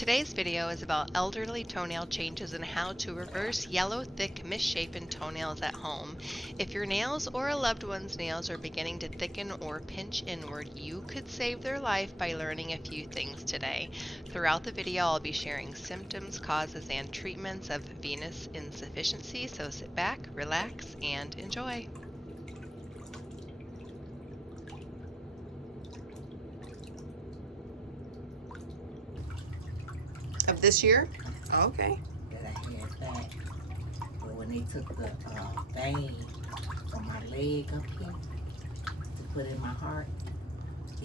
Today's video is about elderly toenail changes and how to reverse yellow, thick, misshapen toenails at home. If your nails or a loved one's nails are beginning to thicken or pinch inward, you could save their life by learning a few things today. Throughout the video, I'll be sharing symptoms, causes, and treatments of venous insufficiency, so sit back, relax, and enjoy. Of this year? Oh, okay. That I had back. But when they took the vein from my leg up here to put in my heart,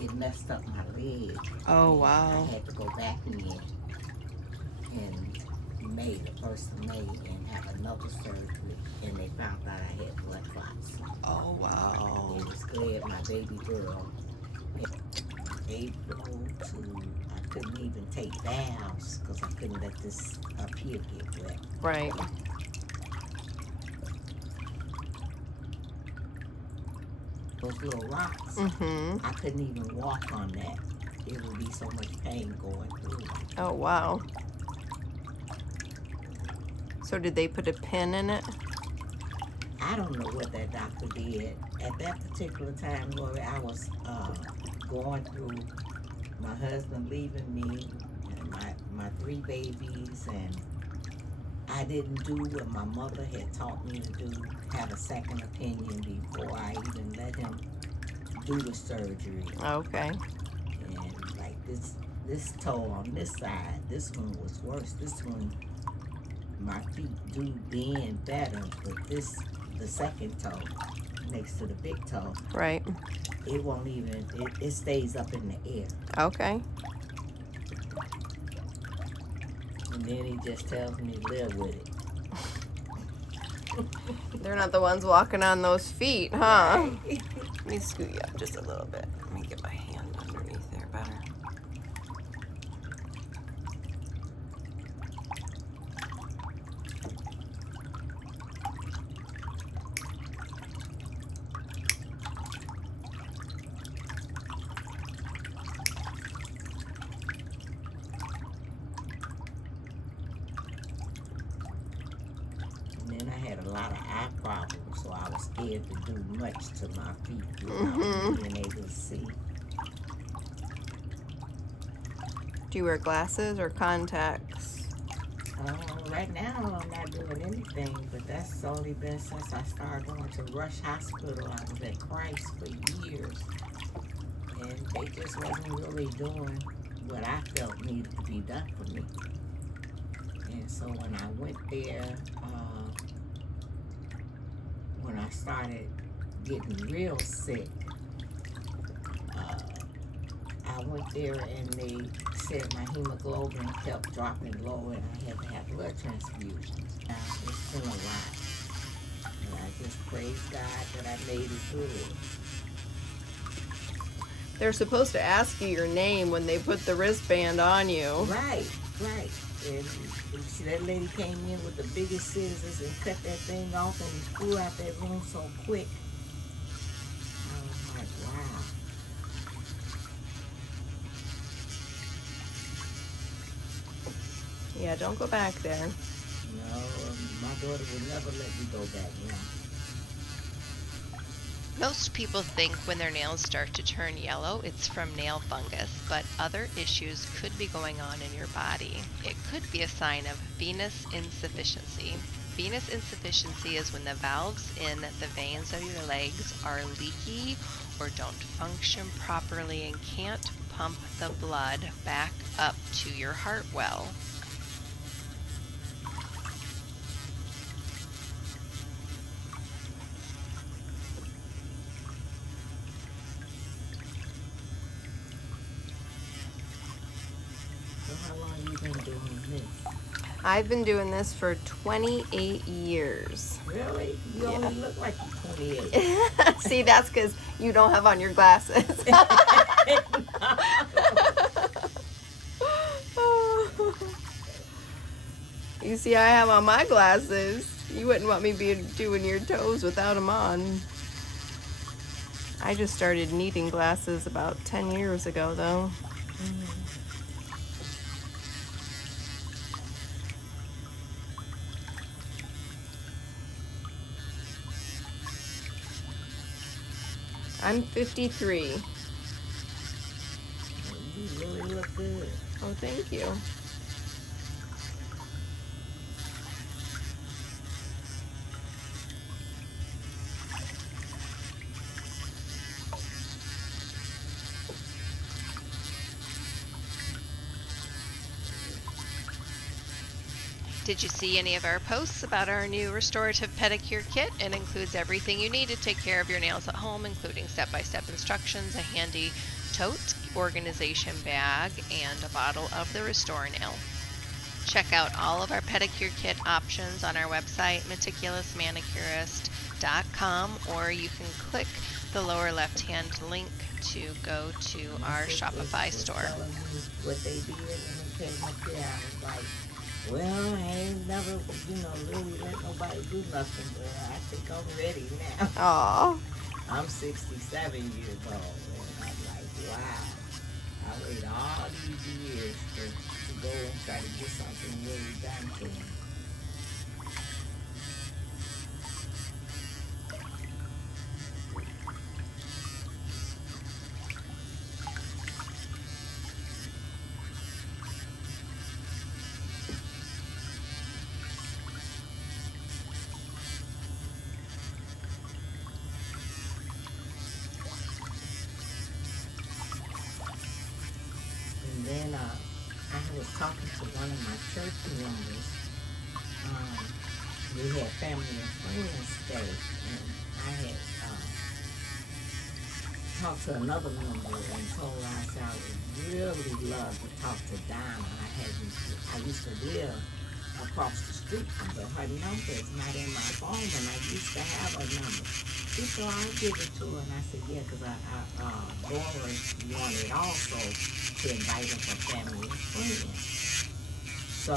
it messed up my leg. Oh, and wow. I had to go back in May, the 1st of May, and have another surgery. And they found out I had blood clots. Oh, wow. They was glad my baby girl April to, I couldn't even take baths because I couldn't let this up here get wet. Right. Those little rocks, Mm-hmm. I couldn't even walk on that. It would be so much pain going through. Oh, wow. So did they put a pin in it? I don't know what that doctor did. At that particular time, Lori, I was going through my husband leaving me and my 3 babies, and I didn't do what my mother had taught me to do, have a second opinion before I even let him do the surgery. Okay. And like this toe on this side, this one was worse. This one, my feet do bend better, but the second toe next to the big toe, Right. it won't even, it stays up in the air. Okay. And then he just tells me to live with it. They're not the ones walking on those feet, huh? Right. Let me scoot you up just a little bit. Let me get my hand underneath there better. And then I had a lot of eye problems, so I was scared to do much to my feet without being able to see. Do you wear glasses or contacts? Right now, I'm not doing anything, but that's only been since I started going to Rush Hospital. I was at Christ for years, and they just wasn't really doing what I felt needed to be done for me. And so when I went there, when I started getting real sick, I went there and they said my hemoglobin kept dropping low and I had to have blood transfusions. Now, it's been a lot. And I just praise God that I made it through it. They're supposed to ask you your name when they put the wristband on you. Right. And see, that lady came in with the biggest scissors and cut that thing off and threw out that room so quick. I was like, wow. Yeah, don't go back there. No, my daughter would never let me go back now. Most people think when their nails start to turn yellow, it's from nail fungus, but other issues could be going on in your body. It could be a sign of venous insufficiency. Venous insufficiency is when the valves in the veins of your legs are leaky or don't function properly and can't pump the blood back up to your heart well. So how long have you been doing this? I've been doing this for 28 years. Really? You only look like you're 28. See, that's because you don't have on your glasses. You see, I have on my glasses. You wouldn't want me be doing your toes without them on. I just started needing glasses about 10 years ago, though. I'm 53. You really look good. Oh, thank you. Did you see any of our posts about our new Restorative Pedicure Kit? It includes everything you need to take care of your nails at home, including step-by-step instructions, a handy tote, organization bag, and a bottle of the Restore Nail. Check out all of our pedicure kit options on our website, meticulousmanicurist.com, or you can click the lower left-hand link to go to My our sisters Shopify was store. telling me what they did when they came up here. I was like, well, I ain't never, really let nobody do nothing, but I think I'm ready now. Aw. I'm 67 years old, and I'm like, wow. I waited all these years to go and try to get something really done to me. And then I was talking to one of my church members. We had family and friends stay, and I had talked to another member and told her I said I would really love to talk to Donna. I used to live across the street from her. Her number is not in my phone, and I used to have her number. She said, I'll give it to her. And I said, yeah, because Laura wanted also to invite her for family and friends. So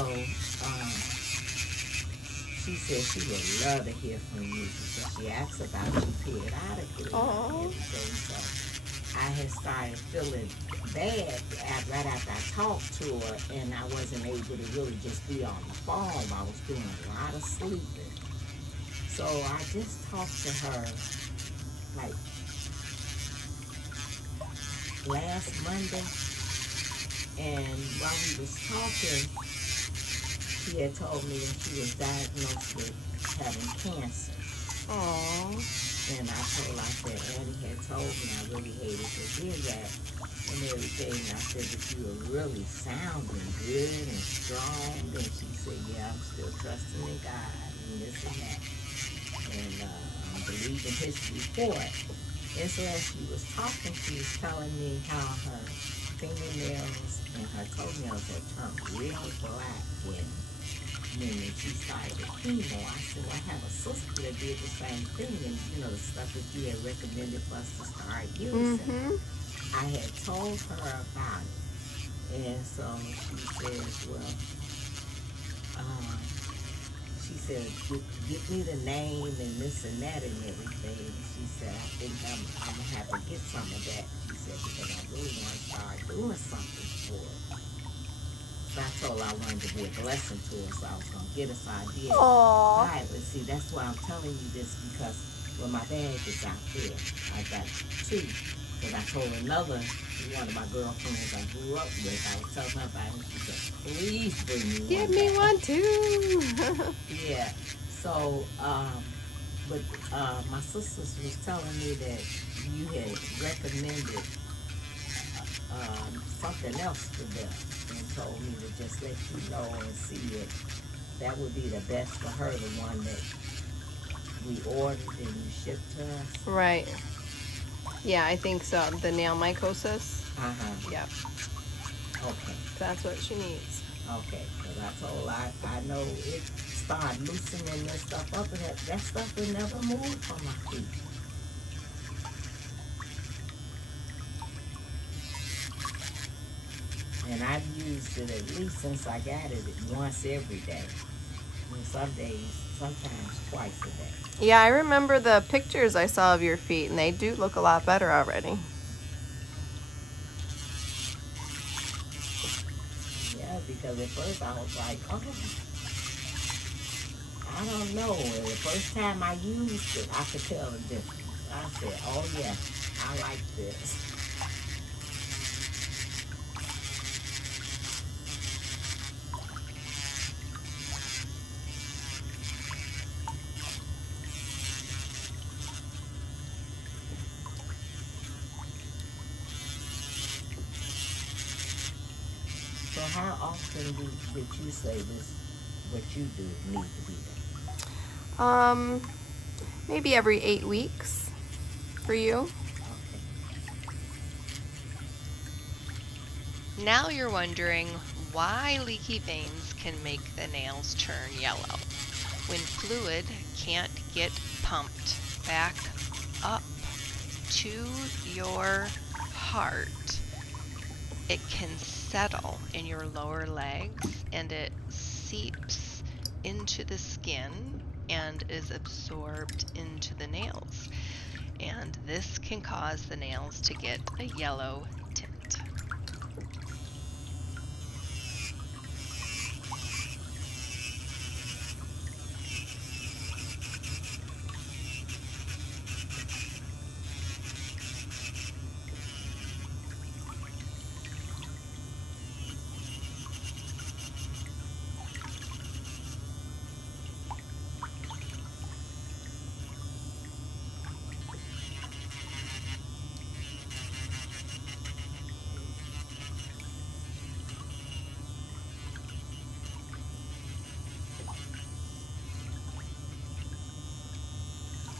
she said she would love to hear from you. She said she asked about you periodically and everything. So I had started feeling bad right after I talked to her, and I wasn't able to really just be on the phone. I was doing a lot of sleeping. So I just talked to her like last Monday, and while we was talking, she had told me that she was diagnosed with having cancer. Aw. And I told her, I said, Annie had told me, I really hated to hear that and everything. I said, but you were really sounding good and strong. And she said, yeah, I'm still trusting in God and this and that. And I'm believing his report. And so as she was talking, she was telling me how her fingernails and her toenails had turned real black when she started the chemo. I said, well, I have a sister that did the same thing, and the stuff that you had recommended for us to start using. I had told her about it, and so she says, well, she said, get me the name and this and that and everything. She said, I think I'm gonna have to get some of that. She said, because I really want to start doing something for it. So I told her I wanted to be a blessing to her, so I was going to get us idea. Aw. Right, but see, that's why I'm telling you this, because when my bag is out there, I got two. Because I told another, one of my girlfriends I grew up with, I was telling her about it, and she said, please bring me one Give me back. one too. Yeah, so, but my sisters was telling me that you had recommended something else to them and told me to just let you know and see if that would be the best for her, the one that we ordered and you shipped to us. Right. Yeah, I think so. The nail mycosis. Yep. Okay. That's what she needs. Okay, because I told her I know it started loosening this stuff up, and that stuff would never move from my feet. And I've used it at least since I got it once every day. And some days, sometimes twice a day. Yeah, I remember the pictures I saw of your feet, and they do look a lot better already. Yeah, because at first I was like, oh, I don't know. And the first time I used it, I could tell the difference. I said, oh yeah, I like this. So how often did you say this, what you do need to be done? Maybe every 8 weeks for you. Okay. Now you're wondering why leaky veins can make the nails turn yellow. When fluid can't get pumped back up to your heart, it can settle in your lower legs and it seeps into the skin and is absorbed into the nails. And this can cause the nails to get a yellow tint.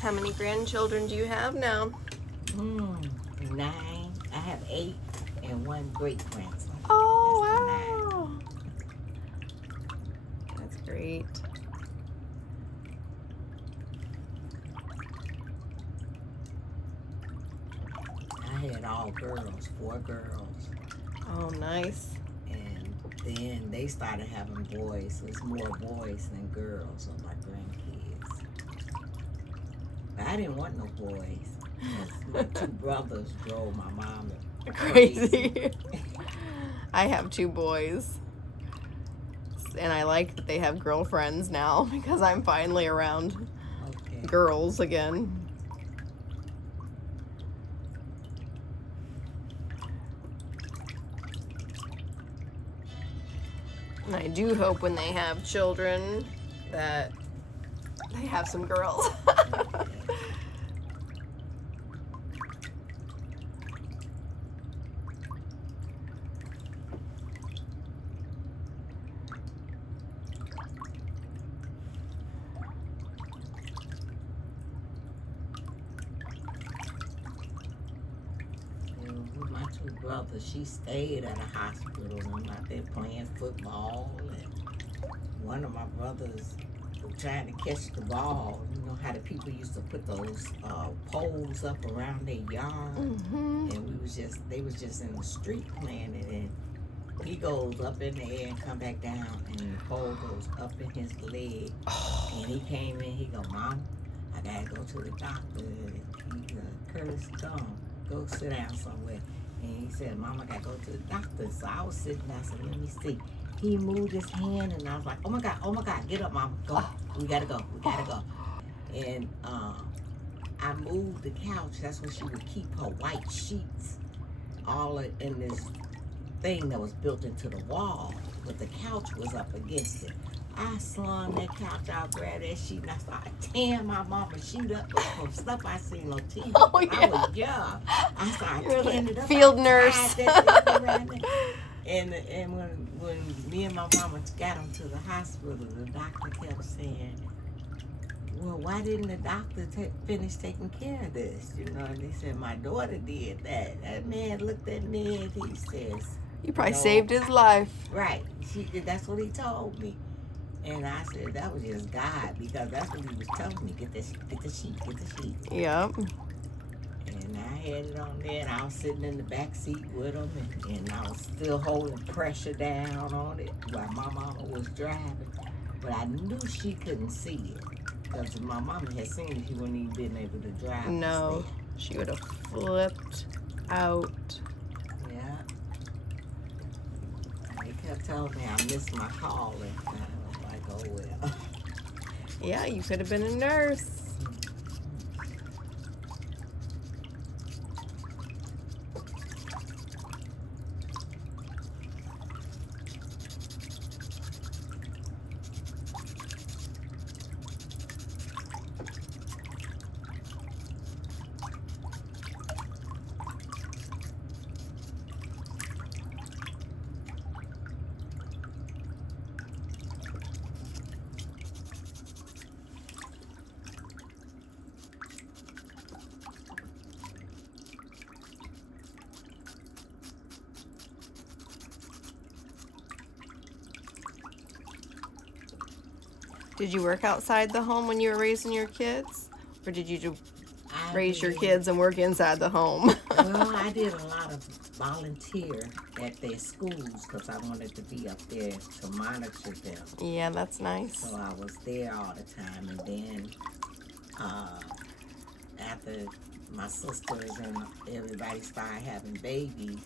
How many grandchildren do you have now? 9. I have 8 and 1 great grandson. Oh, wow. That's great. I had all girls, 4 girls. Oh, nice. And then they started having boys. So it's more boys than girls of my grandkids. But I didn't want no boys. My 2 brothers drove my mom Crazy. I have 2 boys. And I like that they have girlfriends now because I'm finally around girls again. And I do hope when they have children that they have some girls. My 2 brothers, she stayed at a hospital and I'm out there playing football, and one of my brothers trying to catch the ball. You know how the people used to put those poles up around their yard, and they was just in the street playing it, and he goes up in the air and come back down, and the pole goes up in his leg, and he came in, he go, Mom, I gotta go to the doctor. He Curtis, go sit down somewhere. And he said, Mom, I gotta go to the doctor. So I was sitting there, I said, let me see. He moved his hand and I was like, oh my God, get up, Mama, go. We gotta go. And I moved the couch. That's where she would keep her white sheets all in this thing that was built into the wall, but the couch was up against it. I slung that couch out, grabbed that sheet, and I started tearing my mama's sheet up from stuff I seen on TV. Oh, yeah. I was young. I started tearing it up. Field nurse. And when me and my mama got him to the hospital, the doctor kept saying, well, why didn't the doctor finish taking care of this? You know, and they said, my daughter did that. That man looked at me and he says, you probably saved his life. Right. That's what he told me. And I said, that was just God, because that's what he was telling me. Get the sheet. Yep. And I had it on there, and I was sitting in the back seat with him, and I was still holding pressure down on it while my mama was driving. But I knew she couldn't see it, because if my mama had seen it, she wouldn't even been able to drive. No, she would have flipped out. Yeah. They kept telling me I missed my call, and I was like, oh well. Yeah, you could have been a nurse. Did you work outside the home when you were raising your kids? Or did you raise your did- kids and work inside the home? Well, I did a lot of volunteer at their schools because I wanted to be up there to monitor them. Yeah, that's nice. So I was there all the time. And then after my sisters and everybody started having babies,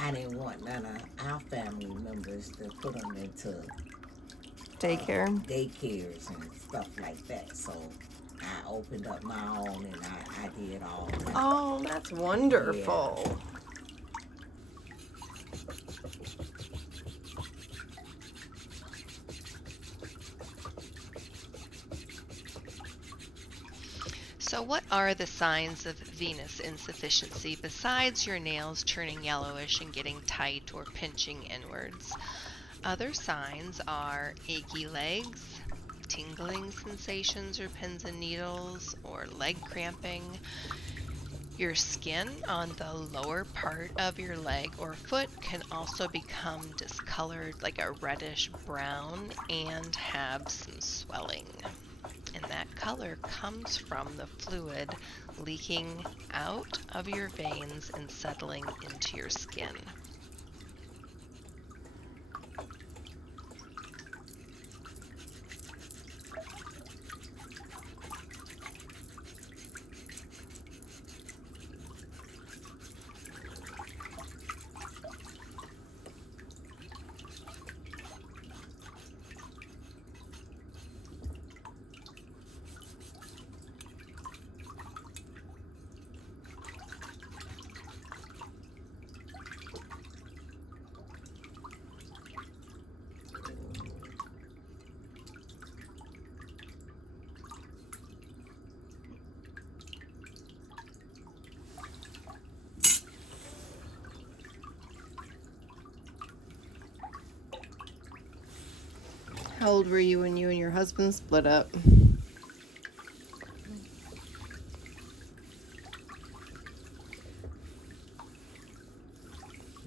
I didn't want none of our family members to put them into daycares and stuff like that. So I opened up my own and I did all that. Oh, that's wonderful. Yeah. So what are the signs of venous insufficiency besides your nails turning yellowish and getting tight or pinching inwards? Other signs are achy legs, tingling sensations or pins and needles, or leg cramping. Your skin on the lower part of your leg or foot can also become discolored, like a reddish brown, and have some swelling. And that color comes from the fluid leaking out of your veins and settling into your skin. How old were you when you and your husband split up?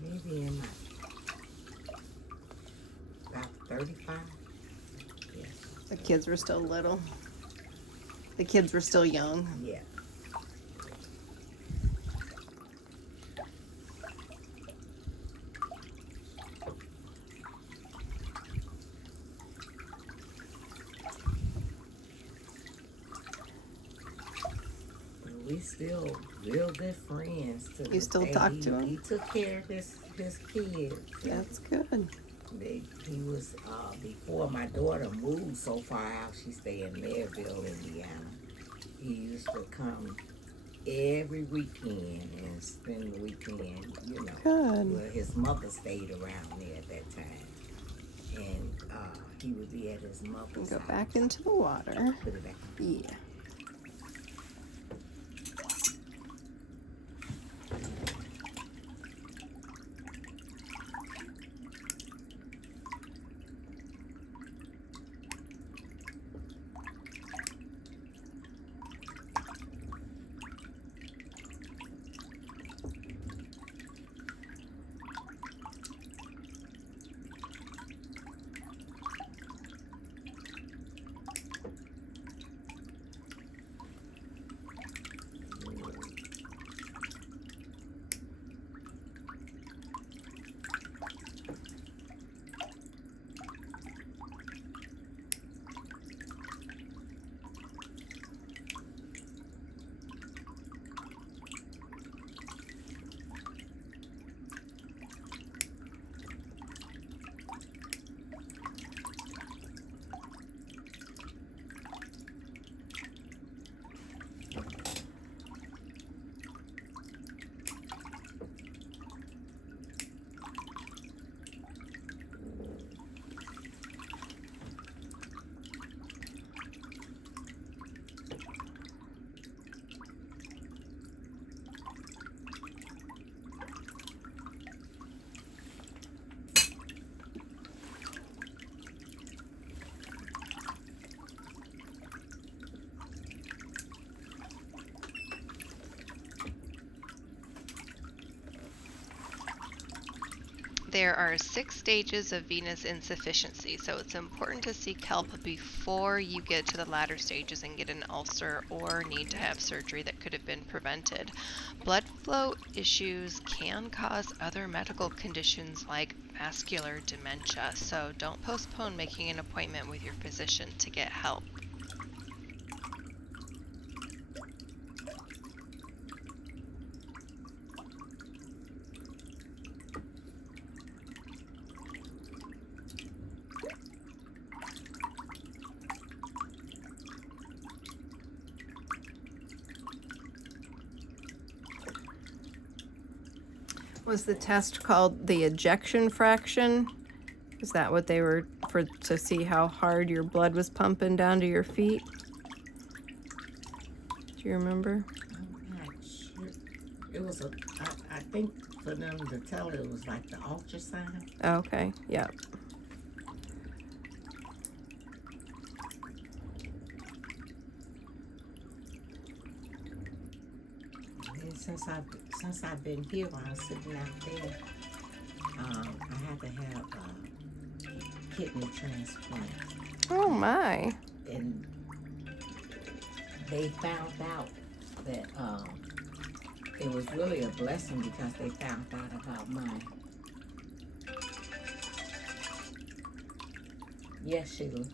Maybe in about 35. Yes. The kids were still little. The kids were still young. Yeah. We still real good friends to You this still day. talk to him? He took care of his kids. That's good. He was before my daughter moved so far out. She stayed in Maryville, Indiana. He used to come every weekend and spend the weekend, Good. Well, his mother stayed around there at that time, and he would be at his mother's Go house. back into the water. Put it back. Yeah. There are 6 stages of venous insufficiency, so it's important to seek help before you get to the latter stages and get an ulcer or need to have surgery that could have been prevented. Blood flow issues can cause other medical conditions like vascular dementia, so don't postpone making an appointment with your physician to get help. Was the test called the ejection fraction? Is that what they were for, to see how hard your blood was pumping down to your feet? Do you remember? I'm not sure. It was I think for them to tell it was like the ultrasound. Okay, yeah. And since I've been here while I was sitting out there, I had to have a kidney transplant. Oh my. And they found out that it was really a blessing because they found out about mine. Yes, Sheila.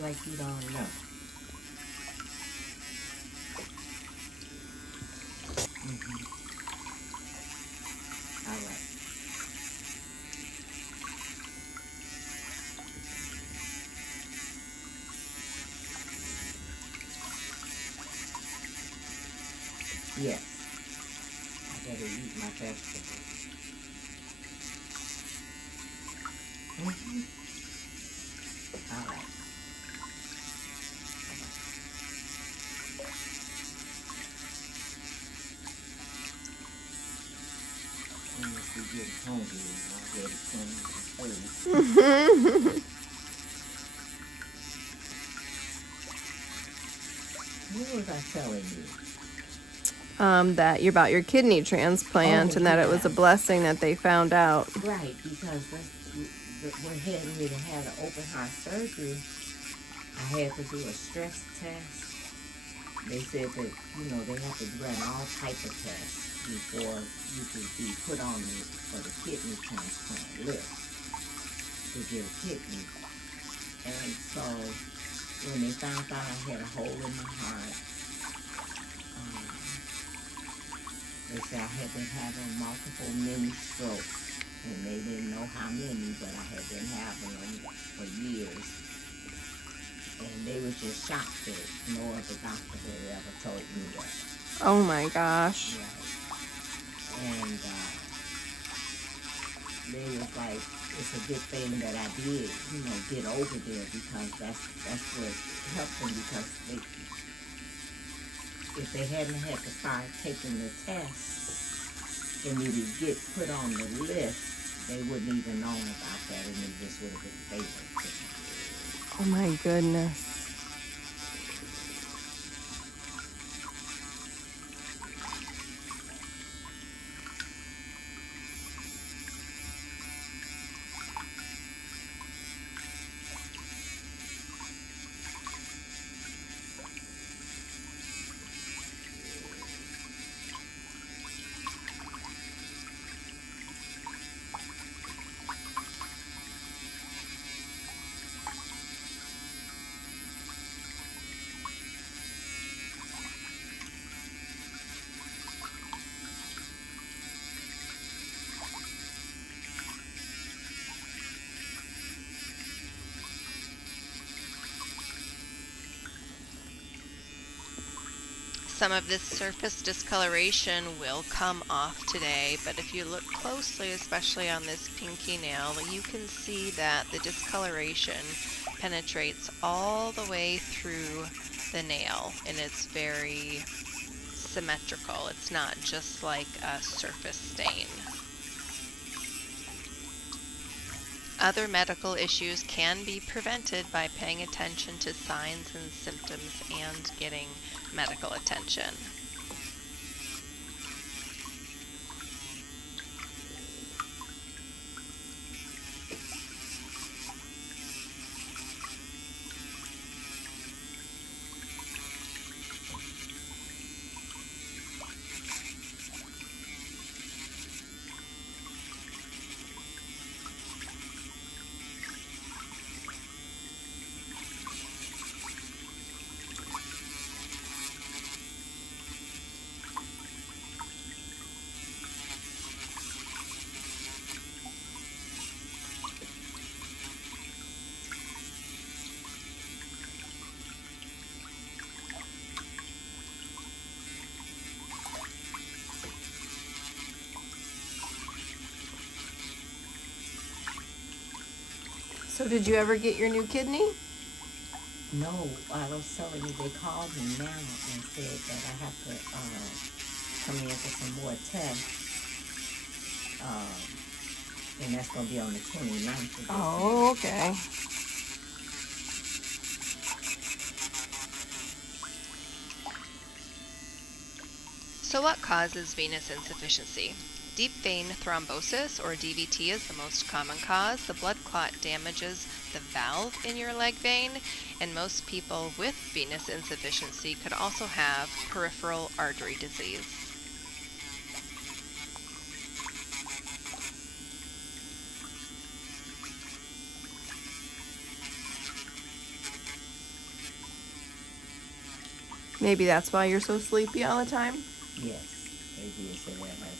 Like you don't know. All right. Yes. I better eat my vegetables. All right. Unless we get hungry and I'll get it food. What was I telling you? That you're about your kidney transplant and that it was a blessing that they found out. Right, because we're heading me to have an open heart surgery. I had to do a stress test. They said that, they have to run all type of tests before you could be put on for the kidney transplant list to get a kidney. And so when they found out I had a hole in my heart, they said I had been having multiple mini strokes, and they didn't know how many, but I had been having them for years. And they was just shocked that no other doctor had ever told me that. Oh my gosh. Right. And they was like, it's a good thing that I did, get over there, because that's what helped them, because if they hadn't had to start taking the test and me to get put on the list, they wouldn't even known about that, and it just would have been fatal. Oh my goodness. Some of this surface discoloration will come off today, but if you look closely, especially on this pinky nail, you can see that the discoloration penetrates all the way through the nail, and it's very symmetrical. It's not just like a surface stain. Other medical issues can be prevented by paying attention to signs and symptoms and getting medical attention. So did you ever get your new kidney? No, I was telling you, they called me now and said that I have to come in for some more tests. And that's going to be on the 29th of this Oh, okay. So what causes venous insufficiency? Deep vein thrombosis, or DVT, is the most common cause. The blood clot damages the valve in your leg vein, and most people with venous insufficiency could also have peripheral artery disease. Maybe that's why you're so sleepy all the time? Yes, they did say that last night.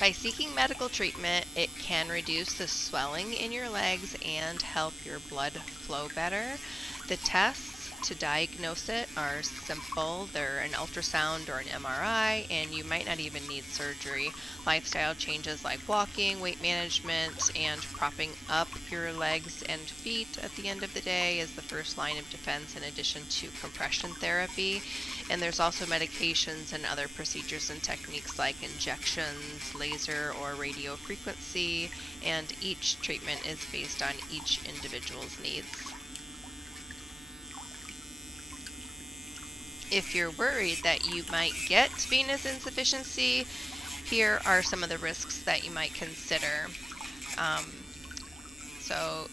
By seeking medical treatment, it can reduce the swelling in your legs and help your blood flow better. The tests to diagnose it are simple. They're an ultrasound or an MRI, and you might not even need surgery. Lifestyle changes like walking, weight management, and propping up your legs and feet at the end of the day is the first line of defense, in addition to compression therapy. And there's also medications and other procedures and techniques like injections, laser, or radio frequency, and each treatment is based on each individual's needs. If you're worried that you might get venous insufficiency, here are some of the risks that you might consider. So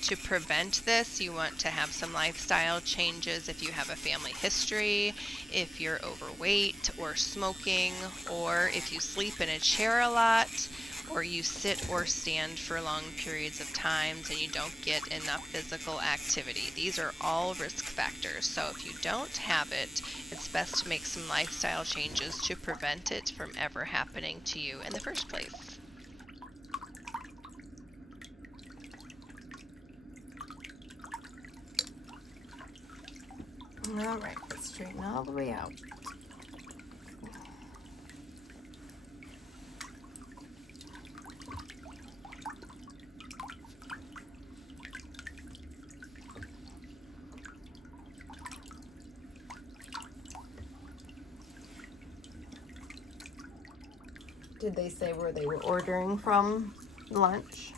to prevent this, you want to have some lifestyle changes if you have a family history, if you're overweight or smoking, or if you sleep in a chair a lot, or you sit or stand for long periods of times and you don't get enough physical activity. These are all risk factors. So if you don't have it, it's best to make some lifestyle changes to prevent it from ever happening to you in the first place. All right, let's straighten all the way out. Did they say where they were ordering from lunch?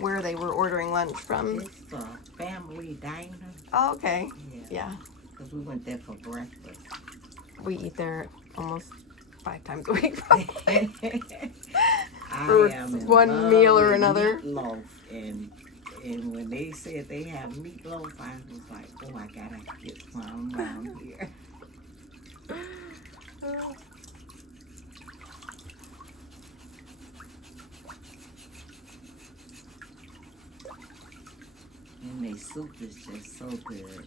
Where they were ordering lunch from? It's a family diner. Oh, okay. Yeah. Because we went there for breakfast. We eat there almost 5 times a week. I Or am in one love meal or with another. Meatloaf, and when they said they have meatloaf, I was like, oh, I gotta get some around here. And their soup is just so good.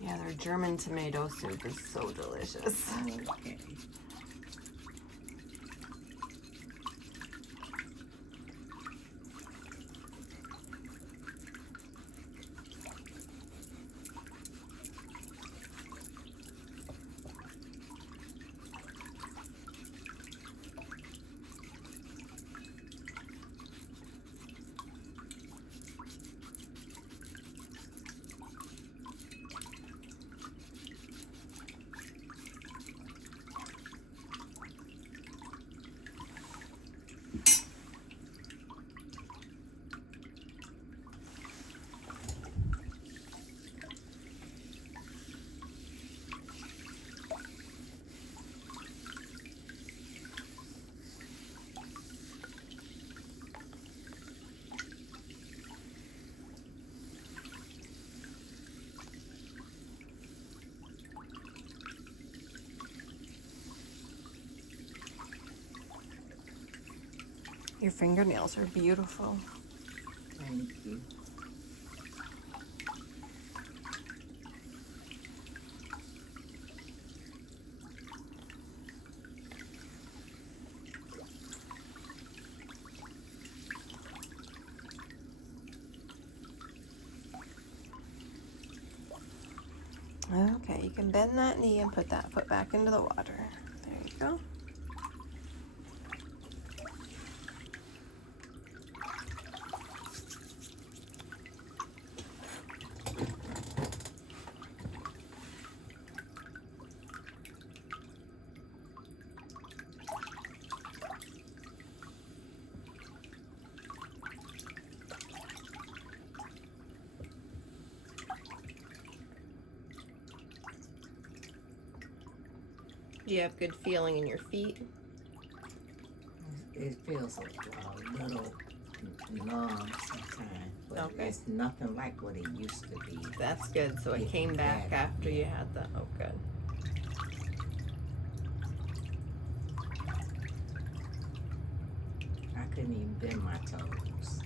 Yeah, their German tomato soup is so delicious. Okay. Your fingernails are beautiful. Thank you. Okay, you can bend that knee and put that foot back into the water. There you go. Do you have good feeling in your feet? It feels a little numb sometimes, but Okay. it's nothing like what it used to be. That's good. So it came back better, after yeah. you had the, oh good. I couldn't even bend my toes.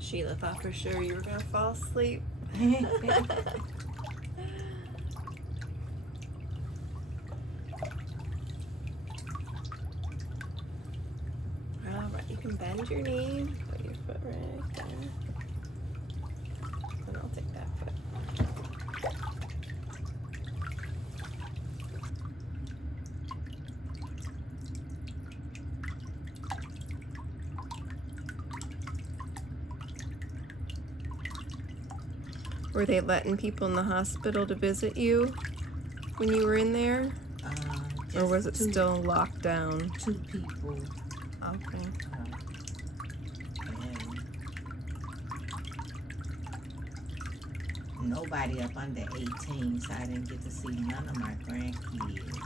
Sheila thought for sure you were gonna fall asleep. Alright, you can bend your knee, put your foot right there. And I'll take that foot. Were they letting people in the hospital to visit you when you were in there? Or was it still locked down? 2 people. Okay. And nobody up under 18, so I didn't get to see none of my grandkids.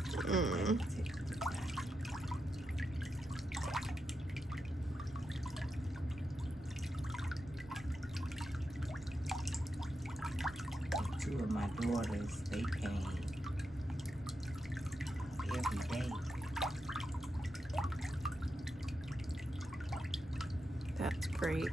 Two of my daughters, they came every day. That's great.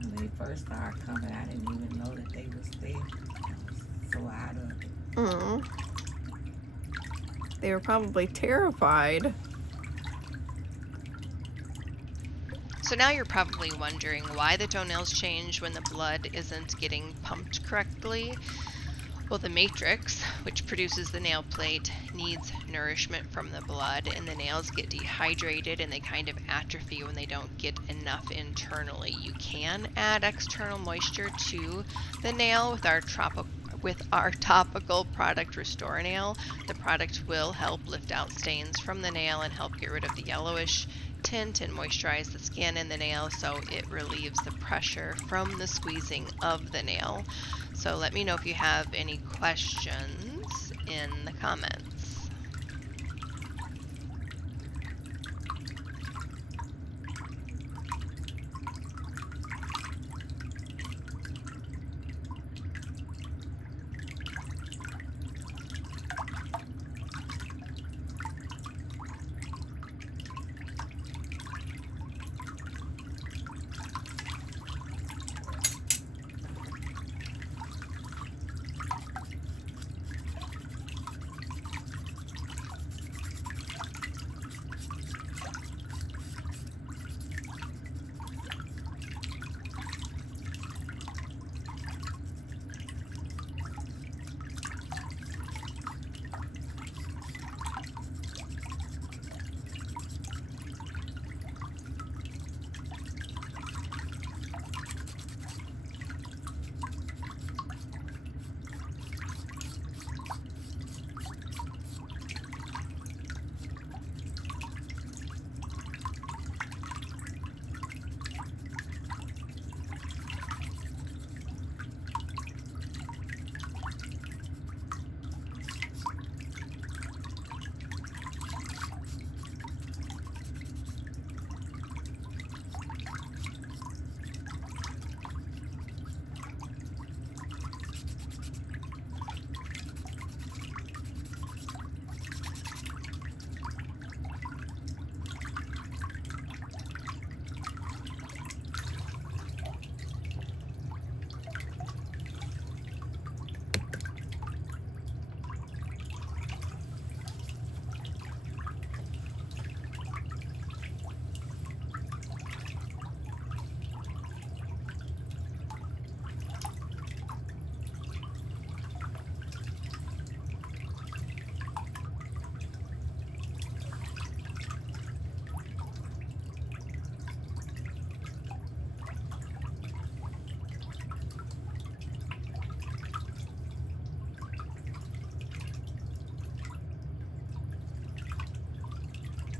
When they first started coming, I didn't even know that they was there. I was so out of it. They were probably terrified. So now you're probably wondering why the toenails change when the blood isn't getting pumped correctly. Well, the matrix, which produces the nail plate, needs nourishment from the blood, and the nails get dehydrated and they kind of atrophy when they don't get enough internally. You can add external moisture to the nail with our topical product Restorative. The product will help lift out stains from the nail and help get rid of the yellowish tint and moisturize the skin in the nail, so it relieves the pressure from the squeezing of the nail. So let me know if you have any questions in the comments.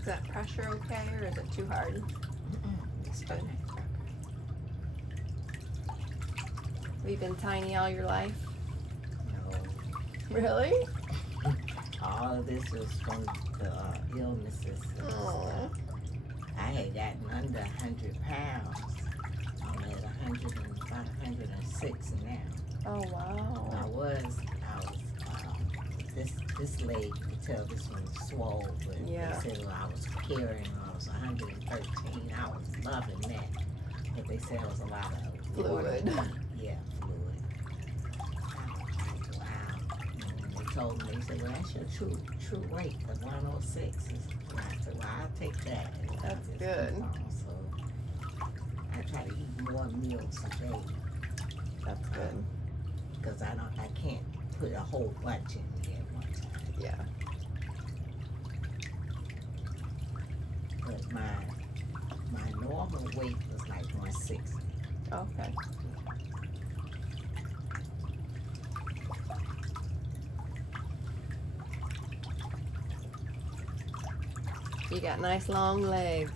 Is that pressure okay, or is it too hard? It's good. Have you been tiny all your life? No. Really? All of this was from the illnesses. Oh. I had gotten under 100 pounds. I'm at 106 now. Oh wow. I was this leg, you could tell this one swole, but Yeah. they said I was carrying, I was 113. I was loving that. But they said it was a lot of Fluid. water. Yeah, fluid. I was like, wow. And they told me, they said, well, that's your true weight, the 106. And I said, well, I'll take that. And That's just good. keep on. So I try to eat more meals a day. That's good. Because I can't put a whole bunch in there at one time. Yeah. But my normal weight was like 160. Okay. You got nice long legs.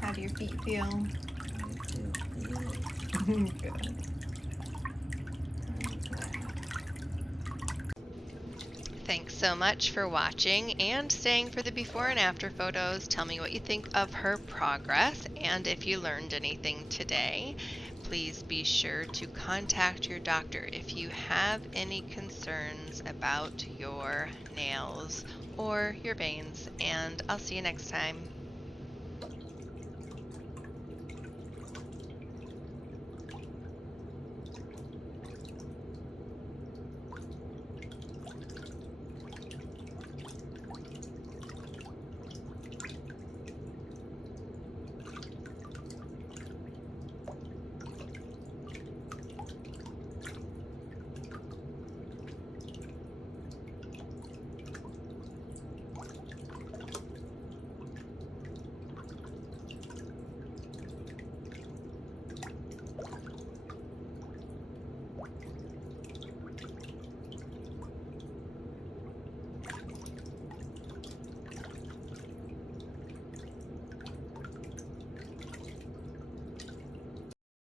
How do your feet feel? Good. Thanks so much for watching and staying for the before and after photos. Tell me what you think of her progress and if you learned anything today. Please be sure to contact your doctor if you have any concerns about your nails or your veins, and I'll see you next time.